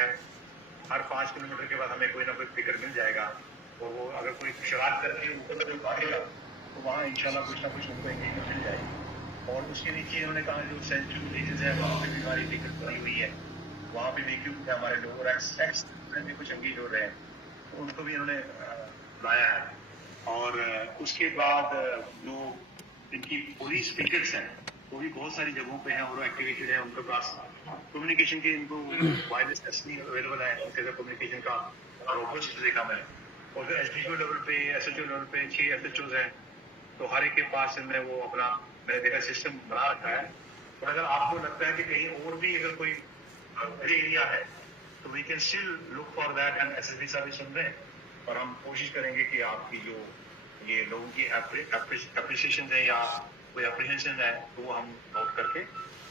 है, हर 5 किलोमीटर के बाद हमें कोई ना कोई फिगर मिल जाएगा। तो वो अगर कोई शरारत करके ऊपर कोई भागेगा तो वहाँ इंशाल्लाह कुछ ना कुछ उनको एंगेजमेंट मिल जाएगी। और उसके नीचे इन्होंने कहा जो सेंट्रल विलेजेस है वहाँ पे भी हमारी दिक्कत बनी हुई है, वहाँ पे भी क्योंकि हमारे लोग एक्स में कुछ एंगेज हो रहे हैं, तो उनको भी इन्होंने लाया है। और उसके बाद जो इनकी पुलिस पिकेट्स हैं वो भी बहुत सारी जगहों पे हैं और एक्टिवेटेड है, उनके पास कम्युनिकेशन के इनको वायरलेस टेस्टिंग अवेलेबल है, उनके कम्युनिकेशन का रोबस्ट देखा मैंने। और फिर एसडीओ लेवल पे, एसएचओ लेवल पे 6 एसएचओज हैं, तो हर एक के पास इनने वो अपना मैंने देखा सिस्टम बना रखा है। और अगर आपको लगता है कि कहीं और भी अगर कोई ग्रे एरिया है तो we can still look for that, and SSP साहब भी सुन रहे हैं और हम कोशिश करेंगे कि आपकी जो ये लोगों की एप्रिसिएशन है या कोई एप्रीहेंशन है तो वो हम नोट करके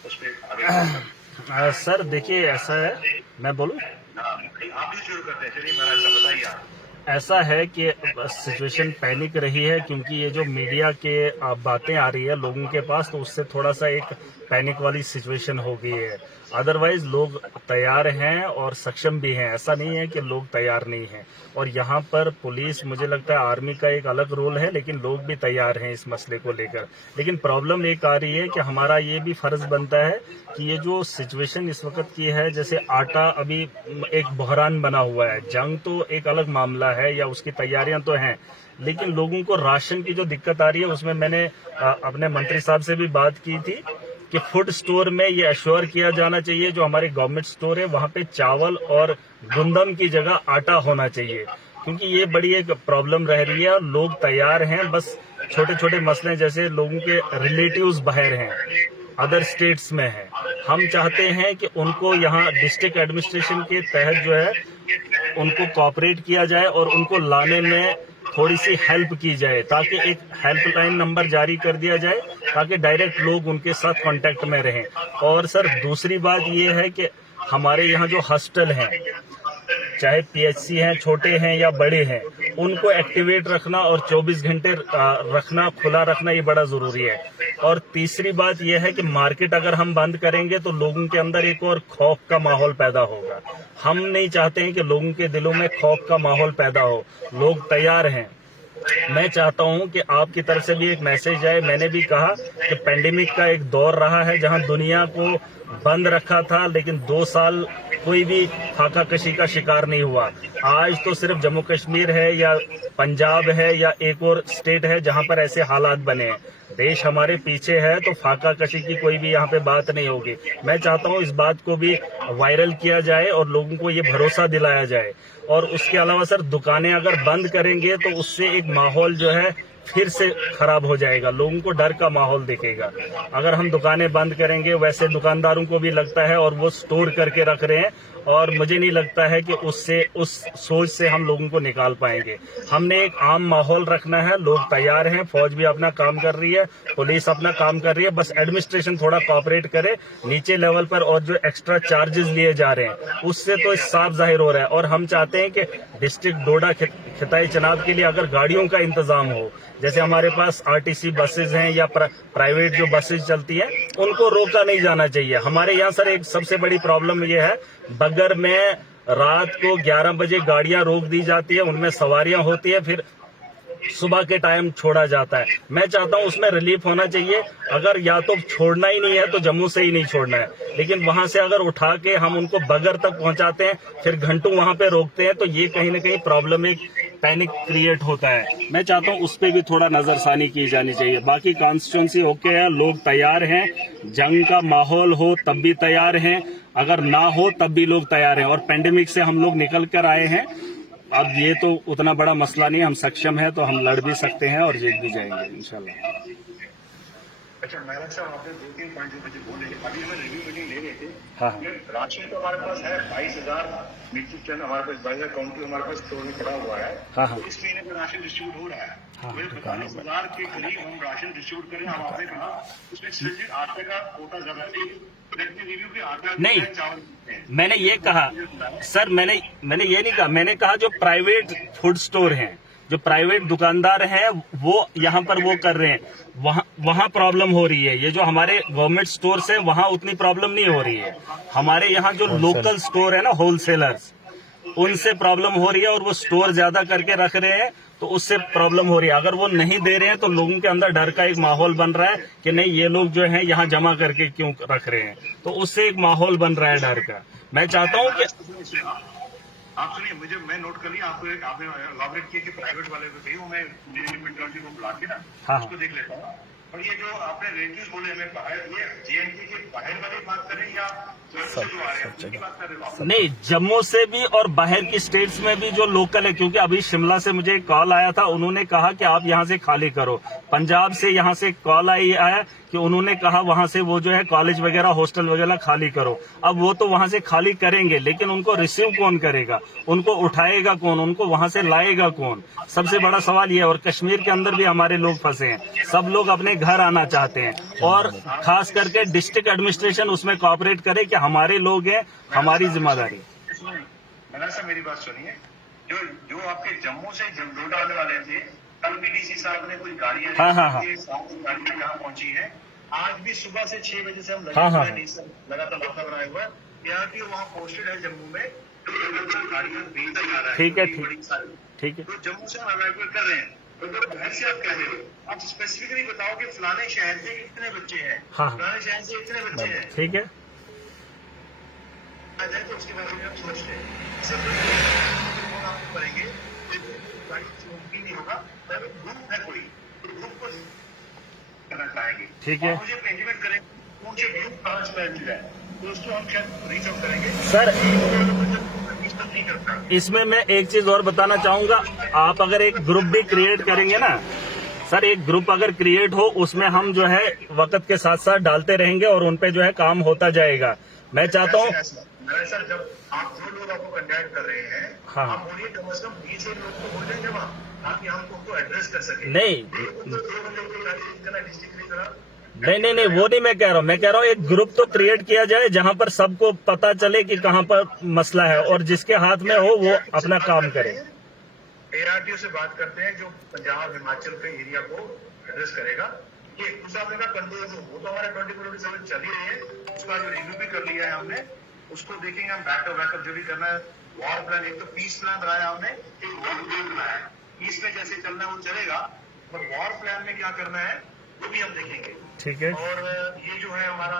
उस पर आगे सर देखिए ऐसा है, मैं बोलूं? आप भी शुरू करते हैं। चलिए महाराज साहब बताइए आप। ऐसा है कि सिचुएशन पैनिक रही है क्योंकि ये जो मीडिया के बातें आ रही है लोगों के पास, तो उससे थोड़ा सा एक पैनिक वाली सिचुएशन हो गई है। अदरवाइज लोग तैयार हैं और सक्षम भी हैं, ऐसा नहीं है कि लोग तैयार नहीं हैं। और यहाँ पर पुलिस, मुझे लगता है आर्मी का एक अलग रोल है, लेकिन लोग भी तैयार हैं इस मसले को लेकर। लेकिन प्रॉब्लम एक आ रही है कि हमारा ये भी फर्ज बनता है कि ये जो सिचुएशन इस वक्त की है, जैसे आटा अभी एक बहरान बना हुआ है, जंग तो एक अलग मामला है या उसकी तैयारियां तो हैं, लेकिन लोगों को राशन की जो दिक्कत आ रही है उसमें मैंने अपने मंत्री साहब से भी बात की थी कि फूड स्टोर में ये अश्योर किया जाना चाहिए, जो हमारे गवर्नमेंट स्टोर है वहां पे चावल और गुंदम की जगह आटा होना चाहिए, क्योंकि ये बड़ी एक प्रॉब्लम रह रही है। लोग तैयार हैं, बस छोटे छोटे मसले जैसे लोगों के रिलेटिव्स बाहर हैं, अदर स्टेट्स में हैं, हम चाहते हैं कि उनको यहाँ डिस्ट्रिक्ट एडमिनिस्ट्रेशन के तहत जो है उनको कोऑपरेट किया जाए और उनको लाने में थोड़ी सी हेल्प की जाए, ताकि एक हेल्पलाइन नंबर जारी कर दिया जाए ताकि डायरेक्ट लोग उनके साथ कांटेक्ट में रहें। और सर दूसरी बात ये है कि हमारे यहाँ जो हॉस्टल हैं, चाहे पीएचसी हैं, छोटे हैं या बड़े हैं, उनको एक्टिवेट रखना और 24 घंटे रखना, खुला रखना, ये बड़ा जरूरी है। और तीसरी बात यह है कि मार्केट अगर हम बंद करेंगे तो लोगों के अंदर एक और खौफ का माहौल पैदा होगा। हम नहीं चाहते हैं कि लोगों के दिलों में खौफ का माहौल पैदा हो। लोग तैयार हैं। मैं चाहता हूं कि आपकी तरफ से भी एक मैसेज आए। मैंने भी कहा कि पेंडेमिक का एक दौर रहा है जहां दुनिया को बंद रखा था, लेकिन 2 साल कोई भी फाका कशी का शिकार नहीं हुआ। आज तो सिर्फ जम्मू कश्मीर है या पंजाब है या एक और स्टेट है जहां पर ऐसे हालात बने हैं। देश हमारे पीछे है, तो फाका कशी की कोई भी यहाँ पे बात नहीं होगी। मैं चाहता हूँ इस बात को भी वायरल किया जाए और लोगों को ये भरोसा दिलाया जाए। और उसके अलावा सर, दुकानें अगर बंद करेंगे तो उससे एक माहौल जो है फिर से खराब हो जाएगा, लोगों को डर का माहौल दिखेगा। अगर हम दुकानें बंद करेंगे, वैसे दुकानदारों को भी लगता है और वो स्टोर करके रख रहे हैं, और मुझे नहीं लगता है कि उससे, उस सोच से हम लोगों को निकाल पाएंगे। हमने एक आम माहौल रखना है, लोग तैयार हैं, फौज भी अपना काम कर रही है, पुलिस अपना काम कर रही है, बस एडमिनिस्ट्रेशन थोड़ा कोऑपरेट करे नीचे लेवल पर। और जो एक्स्ट्रा चार्जेस लिए जा रहे हैं उससे तो साफ जाहिर हो रहा है। और हम चाहते हैं कि डिस्ट्रिक्ट डोडा खिताई चुनाव के लिए अगर गाड़ियों का इंतजाम हो, जैसे हमारे पास आरटीसी बसेज हैं या प्राइवेट जो बसेज चलती हैं, उनको रोका नहीं जाना चाहिए। हमारे यहाँ सर एक सबसे बड़ी प्रॉब्लम ये है, बगर में रात को 11 बजे गाड़ियां रोक दी जाती है, उनमें सवारियां होती है, फिर सुबह के टाइम छोड़ा जाता है। मैं चाहता हूं उसमें रिलीफ होना चाहिए। अगर या तो छोड़ना ही नहीं है तो जम्मू से ही नहीं छोड़ना है, लेकिन वहां से अगर उठा के हम उनको बगर तक पहुंचाते हैं, फिर घंटों वहां पे रोकते हैं, तो ये कहीं ना कहीं प्रॉब्लम, एक पैनिक क्रिएट होता है। मैं चाहता हूं उस पर भी थोड़ा नजरसानी की जानी चाहिए। बाकी कॉन्स्टिट्यूंसी ओके है, लोग तैयार हैं, जंग का माहौल हो तब भी तैयार हैं, अगर ना हो तब भी लोग तैयार हैं। और पेंडेमिक से हम लोग निकल कर आए हैं, अब ये तो उतना बड़ा मसला नहीं, हम सक्षम है तो हम लड़ भी सकते हैं और जीत भी जाएंगे इंशाल्लाह। अच्छा महाराज साहब, आपने 2-3 पॉइंट जो मुझे बोले, अभी हमें रिव्यू मीटिंग ले रहे थे। हाँ। राशन तो हमारे पास है 22,000 मीट्रिक टन, हमारे पास 22,000 काउंटी हमारे पास स्टोर में पड़ा हुआ है। हाँ। तो इस महीने में राशन डिस्ट्रीब्यूट हो रहा है। हाँ, 45,000 के करीब हम राशन डिस्ट्रीब्यूट करें। हम आपने कहा उसमें सिर्फ आटे का कोटा ज्यादा चाहिए, रिव्यू के आटा नहीं, चावल। मैंने ये कहा सर, मैंने ये नहीं कहा, मैंने कहा जो प्राइवेट फूड स्टोर हैं, जो प्राइवेट दुकानदार हैं वो यहाँ पर वो कर रहे हैं, वहाँ प्रॉब्लम हो रही है। ये जो हमारे गवर्नमेंट स्टोर्स है वहाँ उतनी प्रॉब्लम नहीं हो रही है। हमारे यहाँ जो लोकल स्टोर है ना, होलसेलर्स, उनसे प्रॉब्लम हो रही है और वो स्टोर ज्यादा करके रख रहे हैं तो उससे प्रॉब्लम हो रही है। अगर वो नहीं दे रहे हैं तो लोगों के अंदर डर का एक माहौल बन रहा है कि नहीं ये लोग जो है यहाँ जमा करके क्यों रख रहे हैं, तो उससे एक माहौल बन रहा है डर का। मैं चाहता हूँ कि आप सुनिए, मैं नोट कर लिया, आपने इलाबरेट किया कि प्राइवेट वाले को चाहिए, मैं मेट्रोलॉजी को बुला के ना हाँ। उसको देख लेता हूँ। और ये जो आपने रेंजेस बोले हमें बाहर, ये जेएनके के बाहर वाली बात करें या जम्मू से जो आ रहे हैं उनकी बात कर रहे हो आप? नहीं, जम्मू से भी और बाहर की स्टेट्स में भी जो लोकल है, क्योंकि अभी शिमला से मुझे एक कॉल आया था, उन्होंने कहा कि आप यहाँ से खाली करो। पंजाब से यहाँ से कॉल आया कि उन्होंने कहा वहां से वो जो है कॉलेज वगैरह हॉस्टल वगैरह खाली करो। अब वो तो वहां से खाली करेंगे, लेकिन उनको रिसीव कौन करेगा, उनको उठाएगा कौन, उनको वहां से लाएगा कौन, सबसे बड़ा सवाल ये है। और कश्मीर के अंदर भी हमारे लोग फंसे हैं, सब लोग अपने घर आना चाहते हैं और खास करके डिस्ट्रिक्ट एडमिनिस्ट्रेशन उसमें कोऑपरेट करे कि हमारे लोग हैं, हमारी जिम्मेदारी। मना साहब मेरी बात सुनिए, जो आपके जम्मू से जमदोडा आने वाले थे, कल भी डीसी साहब ने कुछ गाड़ियां गाड़ियां यहाँ पहुंची है। आज भी सुबह से 6 बजे से हम लगातार लॉकडाउन बनाए हुआ है। PRTO वहाँ पोस्टेड है जम्मू में, गाड़ियां भेजा जा रहा है। ठीक है, ठीक है। तो जम्मू से हम अवेलेबल कर रहे हैं। तो घर से आप कह रहे हो, आप स्पेसिफिकली बताओ कि फलाने शहर से कितने बच्चे हैं, फलाने शहर से इतने बच्चे हैं, ठीक है। आ जाए तो उसके बारे में हम सोचते हैं। सब आपको करेंगे मुमकिन नहीं होगा। ग्रुप है कोई, तो ग्रुप को करना चाहेंगे, ठीक है। मुझे पेमेंट करेंगे, उनसे ग्रुप कहाँ से मिल जाए तो उसको हम शायद रीच आउट करेंगे सर। नहीं करता। इसमें मैं एक चीज और बताना चाहूंगा, आप अगर एक ग्रुप भी क्रिएट करेंगे ना सर, एक ग्रुप अगर क्रिएट हो उसमें हम जो है वक्त के साथ साथ डालते रहेंगे और उन पे जो है काम होता जाएगा। मैं चाहता हूँ सर, जब आप जो लोग आपको कंटेक्ट कर रहे हैं, हाँ, आप बोलिए कम से कम 20 लोग को हो जाएंगे वहाँ, ताकि हम उनको एड्रेस कर सके। नहीं, वो नहीं मैं कह रहा हूँ। मैं कह रहा हूँ एक ग्रुप तो क्रिएट किया जाए जहाँ पर सबको पता चले कि कहाँ पर मसला है और जिसके हाथ में हो वो अपना काम करे। ARTO से बात करते हैं जो पंजाब हिमाचल के एरिया को एड्रेस करेगा। ये दूसरा अपने का कंट्रोल रूम, वो तो हमारे 24/7 चल ही रही है, उसका जो रिव्यू भी कर लिया है हमने, उसको देखेंगे हम बैकअप जो भी करना है। वॉर प्लान, एक तो पीस प्लान बनाया हमने, एक वॉर प्लान बनाया है। पीस में जैसे चलना है वो चलेगा, पर वॉर प्लान में क्या करना है वो भी हम देखेंगे। ठीक है। और ये जो है हमारा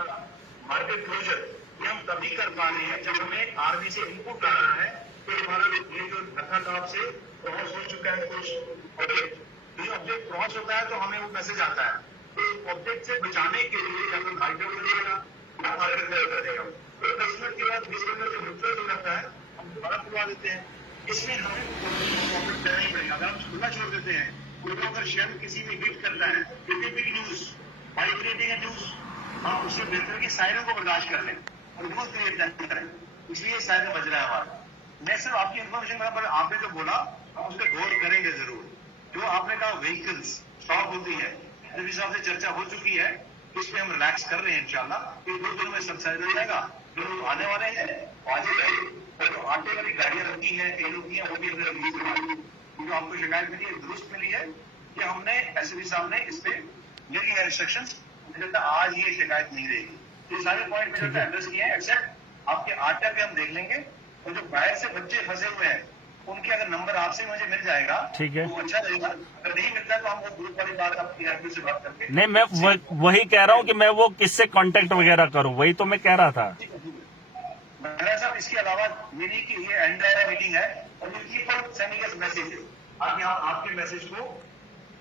मार्केट क्लोजर, ये हम तभी कर पा रहे हैं जब हमें आर्मी से इनपुट आना है। तो हमारा ये जो धक्का टॉप से क्रॉस हो चुका है कुछ ऑब्जेक्ट, ये ऑब्जेक्ट क्रॉस होता है तो हमें वो मैसेज आता है। तो ऑब्जेक्ट से बचाने के लिए या तो हाइड्रो कर देगा या मार्केट कर देगा। तो 10 मिनट के बाद 20 मिनट से न्यूट्रल हो जाता है, हम दोबारा खुलवा देते हैं। इसमें हमें प्रॉफिट देना ही पड़ेगा। अगर हम खुला छोड़ देते हैं, कोई अगर शेल किसी में हिट करता है, बिग न्यूज, वाइब्रेटिंग न्यूज, हम उससे बेहतर की सायरन को बर्दाश्त कर लें और न्यूज क्रिएट नहीं करें। इसलिए सायरन बज रहा है हमारा। मैं सिर्फ आपकी इन्फॉर्मेशन पर आपने जो बोला हम उस पर गौर करेंगे जरूर। जो आपने कहा व्हीकल्स स्टॉप होती है, जिस हिसाब से चर्चा हो चुकी है, इस पे हम रिलैक्स कर रहे हैं इंशाल्लाह। 2 दिनों में सबसाइड हो जाएगा। जो लोग आने वाले हैं आज तो आटे वाली गाड़ियां रखी हैं, कई रुकी हैं, वो भी अंदर रिलीज करवा दी। जो आपको शिकायत मिली है दुरुस्त मिली है कि हमने SSP साहब ने इस पे मेरी इंस्ट्रक्शंस आज ये शिकायत नहीं रहेगी। ये सारे पॉइंट मैंने एड्रेस किए हैं, एक्सेप्ट आपके आटे पे हम देख लेंगे। और जो बाहर से बच्चे फंसे हुए हैं उनके अगर नंबर आपसे मुझे मिल जाएगा, ठीक है, तो अच्छा रहेगा। अगर नहीं मिलता तो हम वो ग्रुप वाली बात आपकी ARTO से बात करके। नहीं, मैं वही कह रहा हूँ कि मैं वो किससे कांटेक्ट वगैरह करूँ, वही तो मैं कह रहा था। मेरा साहब इसके अलावा मेरी की ये एंड मीटिंग है और ये keep on sending us messages. आप यहाँ आपके मैसेज को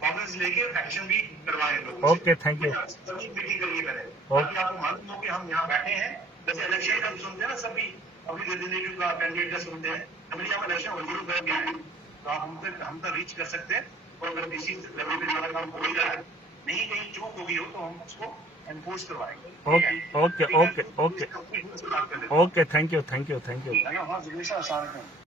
कॉमेंट्स लेके एक्शन भी करवाएं लोगों से। Okay, thank you. सभी मीटिंग करिए पहले, ताकि आपको मालूम हो कि हम यहाँ बैठे हैं। जैसे इलेक्शन का सुनते हैं ना, सभी अभी रिलेटिव का कैंडिडेट का सुनते हैं, हमारी यहाँ इलेक्शन वजूद कर गया है, तो आप हम तक रीच कर सकते हैं। और अगर किसी लेवल पे हमारा काम हो रहा है, नहीं कहीं चूक होगी हो तो हम उसको एनफोर्स करवाएंगे। Okay, thank you.